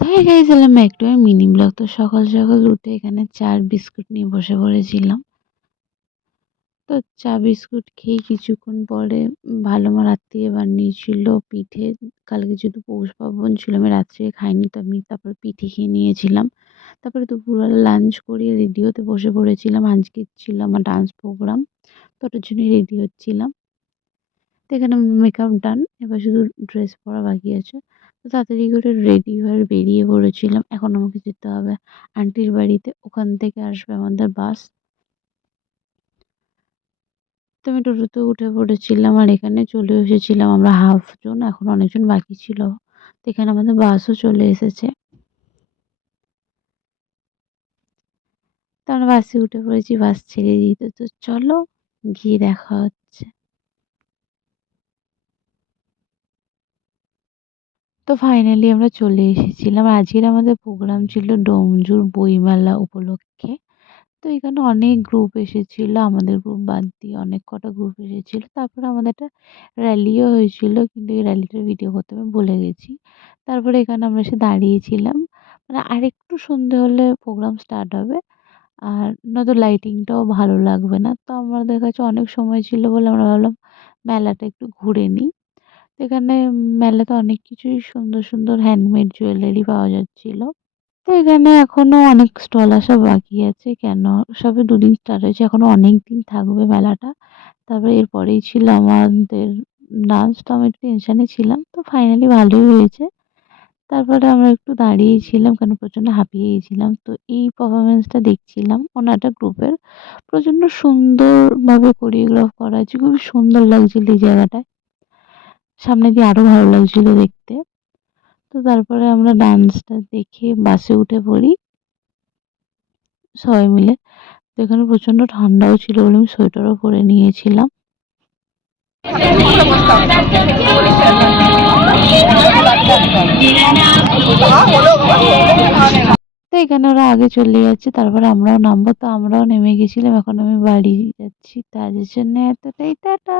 তো হ্যাঁ গাইস, এলাম একটু মিনি ব্লগ। তো সকাল সকাল উঠে এখানে চা আর বিস্কুট নিয়ে বসে পড়েছিলাম। তো চা বিস্কুট খেয়ে কিছুক্ষণ পরে ভালো আমার আত্মীয় বানিয়েছিল পিঠে। কালকে যেহেতু পৌষ পার্বণ ছিল, আমি রাত্রে খাইনি, তো আমি তারপর পিঠে খেয়ে নিয়েছিলাম। তারপরে দুপুরবেলা লাঞ্চ করে রেডি হতে বসে পড়েছিলাম। আজকে ছিল আমার ডান্স প্রোগ্রাম, তো ওটার জন্য রেডি হচ্ছিলাম। তো এখানে মেকআপ ডান, এবার শুধু ড্রেস পরা বাকি আছে। তো তাড়াতাড়ি করে রেডি হয়ে বেরিয়ে পড়েছিলাম। এখন আমাকে যেতে হবে আন্টির বাড়িতে, ওখান থেকে আসবে আমাদের বাস। তো আমি টোটোতে উঠে পড়েছিলাম আর এখানে চলে এসেছিলাম আমরা হাফ জন, এখন অনেকজন বাকি ছিল। তো এখানে আমাদের বাসও চলে এসেছে। তো আমরা বাসে উঠে পড়েছি, বাস ছেড়ে দিতে। তো চলো গিয়ে দেখা হচ্ছে। তো ফাইনালি আমরা চলে এসেছিলাম। আজকের আমাদের প্রোগ্রাম ছিল ডোমজুর বইমেলা উপলক্ষে। তো এখানে অনেক গ্রুপ এসেছিল, আমাদের গ্রুপ বাদ দিয়ে অনেক কটা গ্রুপ এসেছিল। তারপরে আমাদের একটা র্যালিও হয়েছিল, কিন্তু এই র্যালিটার ভিডিও করতে আমি ভুলে গেছি। তারপরে এখানে আমরা এসে দাঁড়িয়েছিলাম, মানে আরেকটু সন্ধে হলে প্রোগ্রাম স্টার্ট হবে, আর নয়তো লাইটিংটাও ভালো লাগবে না। তো আমাদের কাছে অনেক সময় ছিল বলে আমরা ভাবলাম মেলাটা একটু ঘুরে নিই। তো এখানে মেলাতে অনেক কিছুই সুন্দর সুন্দর হ্যান্ডমেড জুয়েলারি পাওয়া যাচ্ছিল। তো এখানে এখনো অনেক স্টল আসা বাকি আছে, কেন সবে দুদিন স্টার্ট হয়েছে, এখনো অনেক দিন থাকবে মেলাটা। তারপরে এরপরেই ছিল আমাদের ডান্স। তো আমি একটু টেনশনে ছিলাম, তো ফাইনালি ভালোই হয়েছে। তারপরে আমরা একটু দাঁড়িয়েছিলাম, কেন প্রচণ্ড হাঁপিয়ে গেছিলাম। তো এই পারফরমেন্সটা দেখছিলাম ওনাটা গ্রুপের, প্রচণ্ড সুন্দরভাবে কোরিওগ্রাফ করা আছে, খুবই সুন্দর লাগছিল এই জায়গাটায়। সামনে দিয়ে আরো ভালো লাগছিল দেখতে। তো তারপরে আমরা ডান্সটা দেখে বাসে উঠে পড়ি সবাই মিলে। তো এখানে প্রচণ্ড ঠান্ডাও ছিল বলে আমি সোয়েটারও পরে নিয়েছিলাম। তো এখানে ওরা আগে চলে যাচ্ছে, তারপরে আমরাও নামবো। তো আমরাও নেমে গেছিলাম, এখন আমি বাড়ি যাচ্ছি। তো আজকের জন্য এতটাই, টাটা।